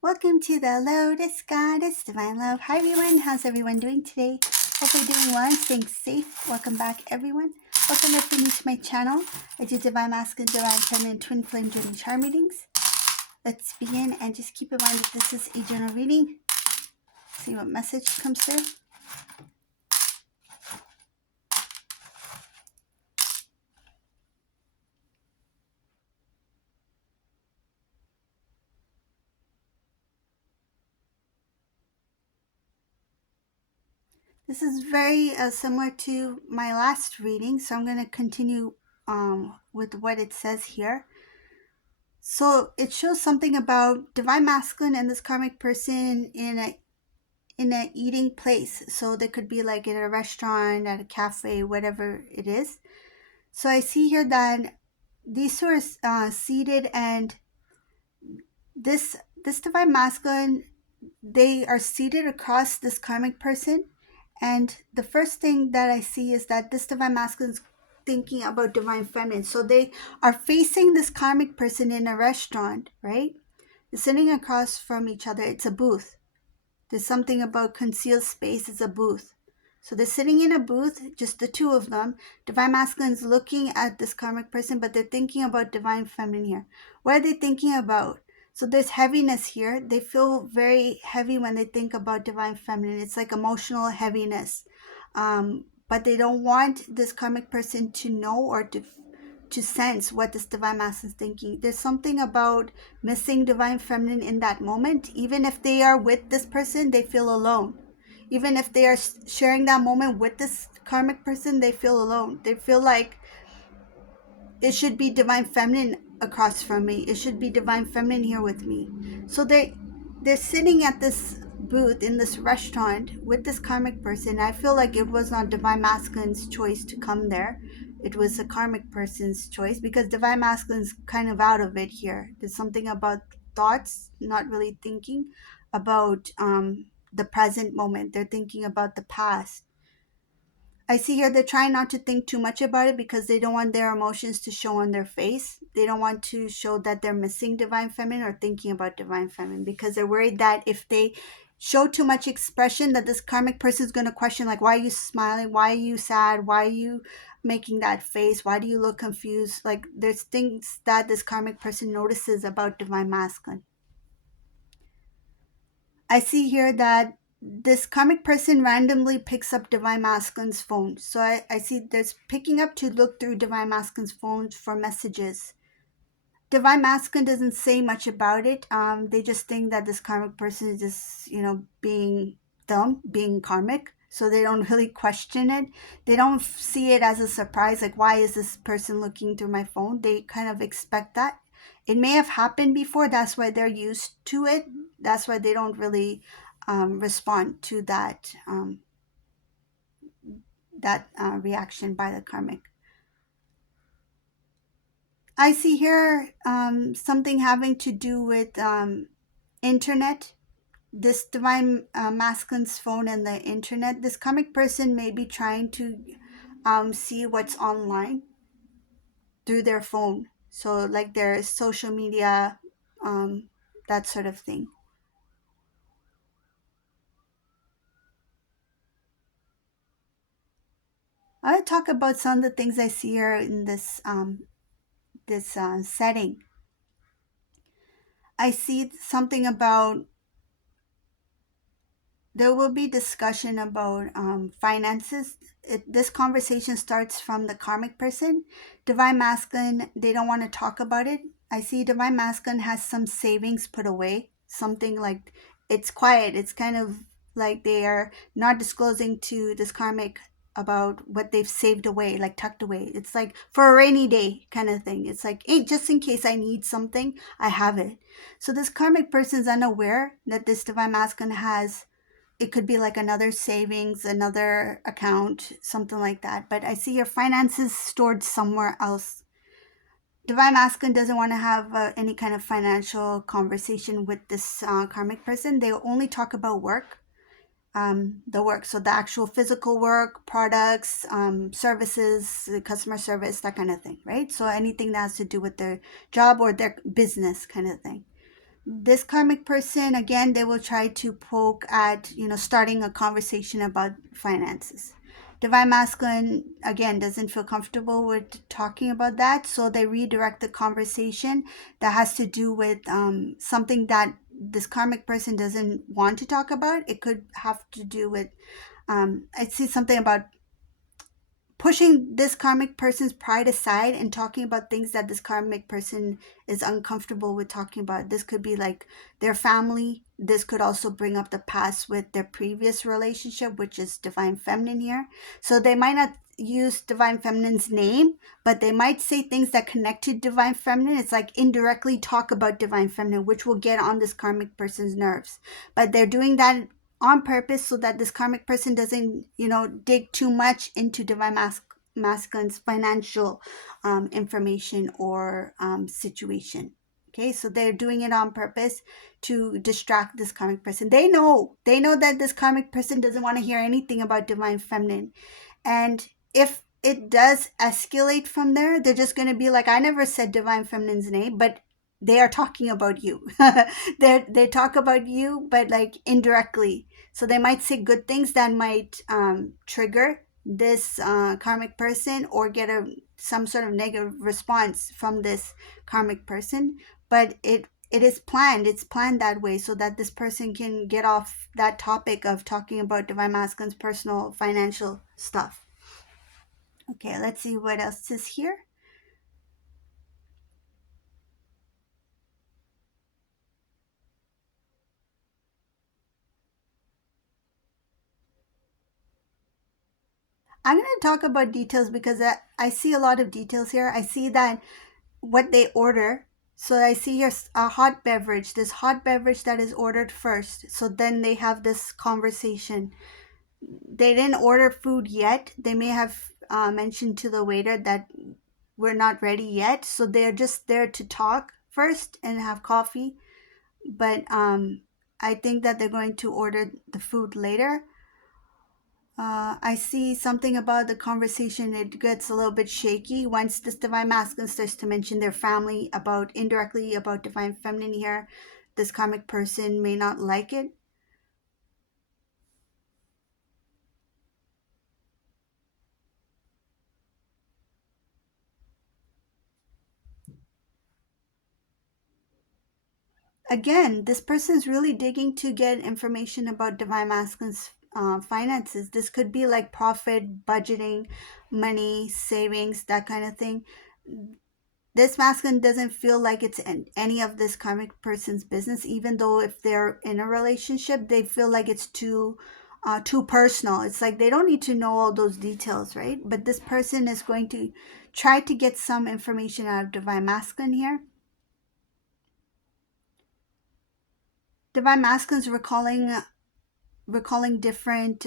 Welcome to the Lotus Goddess Divine Love. Hi everyone, how's everyone doing today? Hope you're doing well and staying safe. Welcome back everyone. Welcome if you're new to my channel. I do Divine Masculine, Divine Feminine, Twin Flame Journey Charm readings. Let's begin and just keep in mind that this is a general reading. See what message comes through. This is very similar to my last reading, so I'm going to continue with what it says here. So it shows something about divine masculine and this karmic person in a eating place. So they could be like at a restaurant, at a cafe, whatever it is. So I see here that these two are seated, and this divine masculine, they are seated across this karmic person. And the first thing that I see is that this divine masculine is thinking about divine feminine. So they are facing this karmic person in a restaurant, right? They're sitting across from each other. It's a booth. There's something about concealed space. It's a booth. So they're sitting in a booth, just the two of them. Divine masculine is looking at this karmic person, but they're thinking about divine feminine here. What are they thinking about? So there's heaviness here. They feel very heavy when they think about divine feminine. It's like emotional heaviness. But they don't want this karmic person to know or to sense what this divine masculine is thinking. There's something about missing divine feminine in that moment. Even if they are with this person, they feel alone. Even if they are sharing that moment with this karmic person, they feel alone. They feel like it should be divine feminine across from me. It should be divine feminine here with me. So they're sitting at this booth in this restaurant with this karmic person. I feel like it was not divine masculine's choice to come there. It was a karmic person's choice, because divine masculine's kind of out of it here. There's something about thoughts, not really thinking about the present moment. They're thinking about the past. I see here they're trying not to think too much about it, because they don't want their emotions to show on their face. They don't want to show that they're missing divine feminine or thinking about divine feminine, because they're worried that if they show too much expression, that this karmic person is going to question, like, why are you smiling? Why are you sad? Why are you making that face? Why do you look confused? Like, there's things that this karmic person notices about divine masculine. I see here that this karmic person randomly picks up divine masculine's phone. So I see there's picking up to look through divine masculine's phone for messages. Divine masculine doesn't say much about it. They just think that this karmic person is just, being dumb, being karmic. So they don't really question it. They don't see it as a surprise, like, why is this person looking through my phone? They kind of expect that. It may have happened before. That's why they're used to it. That's why they don't really respond to that reaction by the karmic. I see here something having to do with internet. This divine masculine's phone and the internet. This karmic person may be trying to see what's online through their phone. So like their social media, that sort of thing. I want to talk about some of the things I see here in this setting. I see something about, there will be discussion about finances. This conversation starts from the karmic person. Divine masculine, they don't want to talk about it. I see divine masculine has some savings put away, something like, it's quiet. It's kind of like they are not disclosing to this karmic about what they've saved away, like tucked away. It's like for a rainy day kind of thing. It's like, hey, just in case I need something, I have it. So this karmic person is unaware that this divine masculine has, it could be like another savings, another account, something like that. But I see your finances stored somewhere else. Divine masculine doesn't want to have any kind of financial conversation with this karmic person. They only talk about work, the work. So the actual physical work, products, services, customer service, that kind of thing, right? So anything that has to do with their job or their business kind of thing. This karmic person, again, they will try to poke at, starting a conversation about finances. Divine masculine, again, doesn't feel comfortable with talking about that, so they redirect the conversation that has to do with something that this karmic person doesn't want to talk about. It could have to do with, I see something about pushing this karmic person's pride aside and talking about things that this karmic person is uncomfortable with talking about. This could be like their family. This could also bring up the past with their previous relationship, which is divine feminine here. So they might not use divine feminine's name, but they might say things that connect to divine feminine. It's like indirectly talk about divine feminine, which will get on this karmic person's nerves. But they're doing that on purpose so that this karmic person doesn't, dig too much into divine masculine's financial information or situation. Okay, so they're doing it on purpose to distract this karmic person. They know that this karmic person doesn't want to hear anything about divine feminine. And if it does escalate from there, they're just going to be like, I never said divine feminine's name, but they are talking about you. They talk about you, but like indirectly. So they might say good things that might trigger this karmic person or get some sort of negative response from this karmic person. But it is planned. It's planned that way so that this person can get off that topic of talking about divine masculine's personal financial stuff. Okay, let's see what else is here. I'm going to talk about details because I see a lot of details here. I see that what they order. So I see here a hot beverage, this hot beverage that is ordered first. So then they have this conversation. They didn't order food yet. They may have mentioned to the waiter that we're not ready yet. So they're just there to talk first and have coffee. But I think that they're going to order the food later. I see something about the conversation. It gets a little bit shaky once this divine masculine starts to mention their family about indirectly about divine feminine here. This karmic person may not like it. Again, this person's really digging to get information about divine masculine's finances. This could be like profit, budgeting, money, savings, that kind of thing. This masculine doesn't feel like it's any of this karmic person's business, even though if they're in a relationship, they feel like it's too personal. It's like they don't need to know all those details, right? But this person is going to try to get some information out of divine masculine here. Divine masculine's recalling different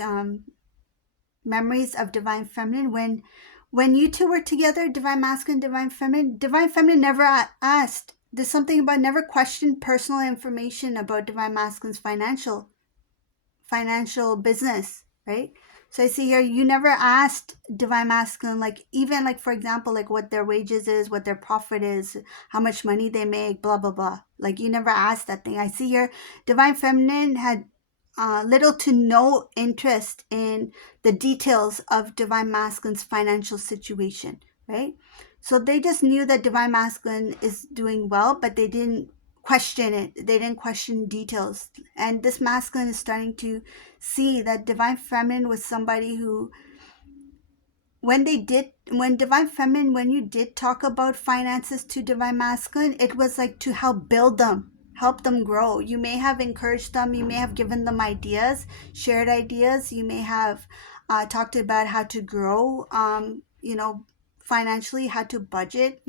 memories of divine feminine when you two were together, divine masculine, divine feminine never asked. There's something about never questioned personal information about divine masculine's financial business, right? So I see here you never asked divine masculine, like even like for example, like what their wages is, what their profit is, how much money they make, blah blah blah. Like you never asked that thing. I see here divine feminine had little to no interest in the details of divine masculine's financial situation, right? So they just knew that divine masculine is doing well, but they didn't question it. They didn't question details. And this masculine is starting to see that divine feminine was somebody who, when divine feminine, when you did talk about finances to divine masculine, it was like to help build them, help them grow. You may have encouraged them, you may have given them ideas, shared ideas, you may have talked about how to grow, financially, how to budget,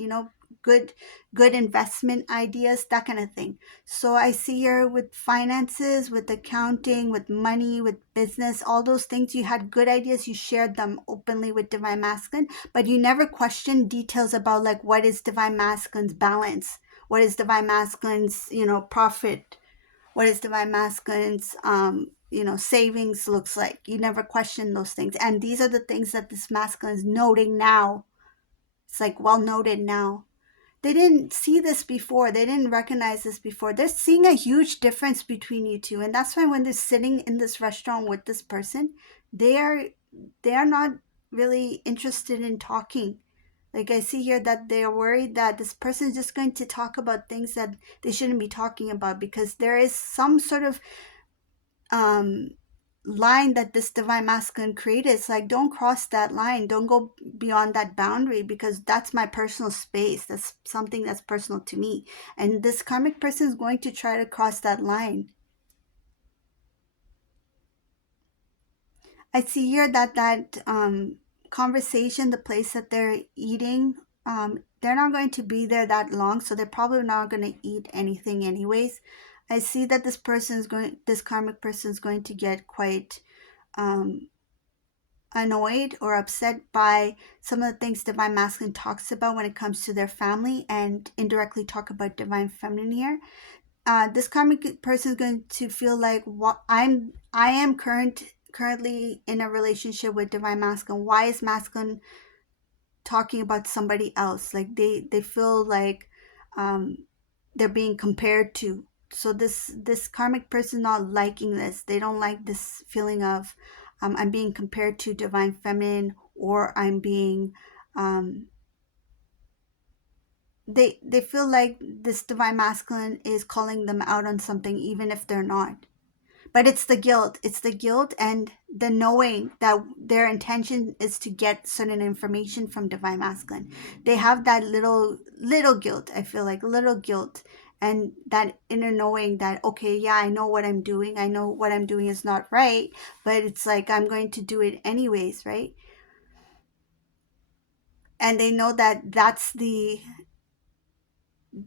good good investment ideas, that kind of thing. So I see here with finances, with accounting, with money, with business, all those things, you had good ideas, you shared them openly with divine masculine, but you never questioned details about like what is divine masculine's balance, what is divine masculine's profit, what is divine masculine's savings looks like. You never questioned those things, and these are the things that this masculine is noting now. It's like well noted now. they didn't see this before. They didn't recognize this before. They're seeing a huge difference between you two. And that's why when they're sitting in this restaurant with this person, they are they are not really interested in talking. Like I see here that they're worried that this person is just going to talk about things that they shouldn't be talking about, because there is some sort of um line that this divine masculine created. It's like, don't cross that line, don't go beyond that boundary, because that's my personal space, that's something that's personal to me. And this karmic person is going to try to cross that line. I see here that conversation, the place that they're eating, they're not going to be there that long, so they're probably not going to eat anything anyways. I see that this karmic person is going to get quite um, annoyed or upset by some of the things divine masculine talks about when it comes to their family, and indirectly talk about divine feminine here. This karmic person is going to feel like, what I am currently in a relationship with divine masculine. Why is masculine talking about somebody else? Like they feel like um, they're being compared to. So this karmic person not liking this. They don't like this feeling of I'm being compared to divine feminine, or I'm being um, they feel like this divine masculine is calling them out on something, even if they're not. But it's the guilt and the knowing that their intention is to get certain information from divine masculine. They have that little guilt. I feel like little guilt, and that inner knowing that, okay, yeah, I know what I'm doing, I know what I'm doing is not right, but it's like I'm going to do it anyways, right? And they know that that's the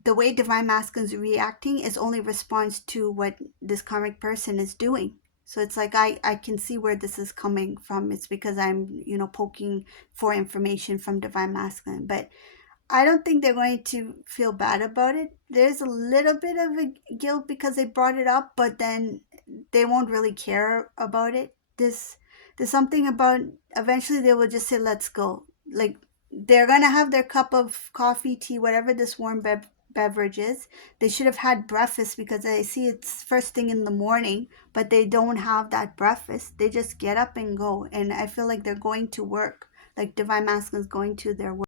way divine masculine is reacting is only response to what this karmic person is doing. So it's like I can see where this is coming from. It's because I'm, poking for information from divine masculine. But I don't think they're going to feel bad about it. There's a little bit of a guilt because they brought it up, but then they won't really care about it. There's something about, eventually they will just say, let's go. Like, they're gonna have their cup of coffee, tea, whatever this warm beverage is. They should have had breakfast, because I see it's first thing in the morning, but they don't have that breakfast. They just get up and go. And I feel like they're going to work. Like divine masculine is going to their work.